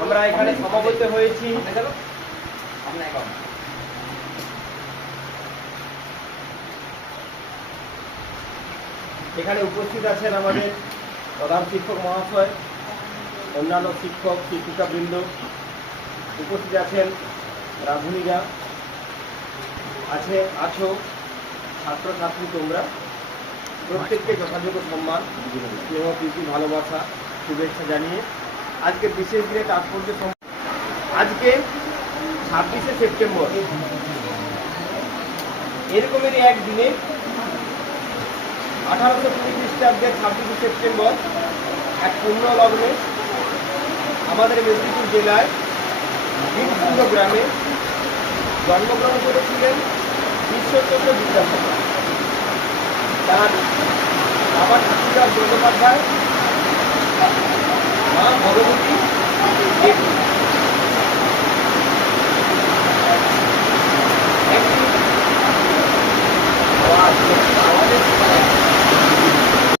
আমরা এখানে সমবেত হয়েছি এখানে উপস্থিত আছেন আমাদের প্রধান শিক্ষক মহাশয়, অন্যান্য শিক্ষক শিক্ষিকাবৃন্দ, উপস্থিত আছেন রাঁধুনিরা, আছো ছাত্রছাত্রী। তোমরা প্রত্যেককে যথাযোগ্য সম্মান, স্নেহ, প্রীতি, ভালোবাসা, শুভেচ্ছা জানিয়ে আজকের বিশেষ দিনে তাৎপর্য। আজকে 26শে সেপ্টেম্বর, এরকমেরই এক দিনে 1820 খ্রিস্টাব্দের 26শে সেপ্টেম্বর এক পুণ্য লগ্নে আমাদের মেদিনীপুর জেলায় বীরসিংহ গ্রামে জন্মগ্রহণ করেছিলেন ঈশ্বরচন্দ্র বিদ্যাসাগর। তার বাবা ঠাকুরদাস বন্দ্যোপাধ্যায়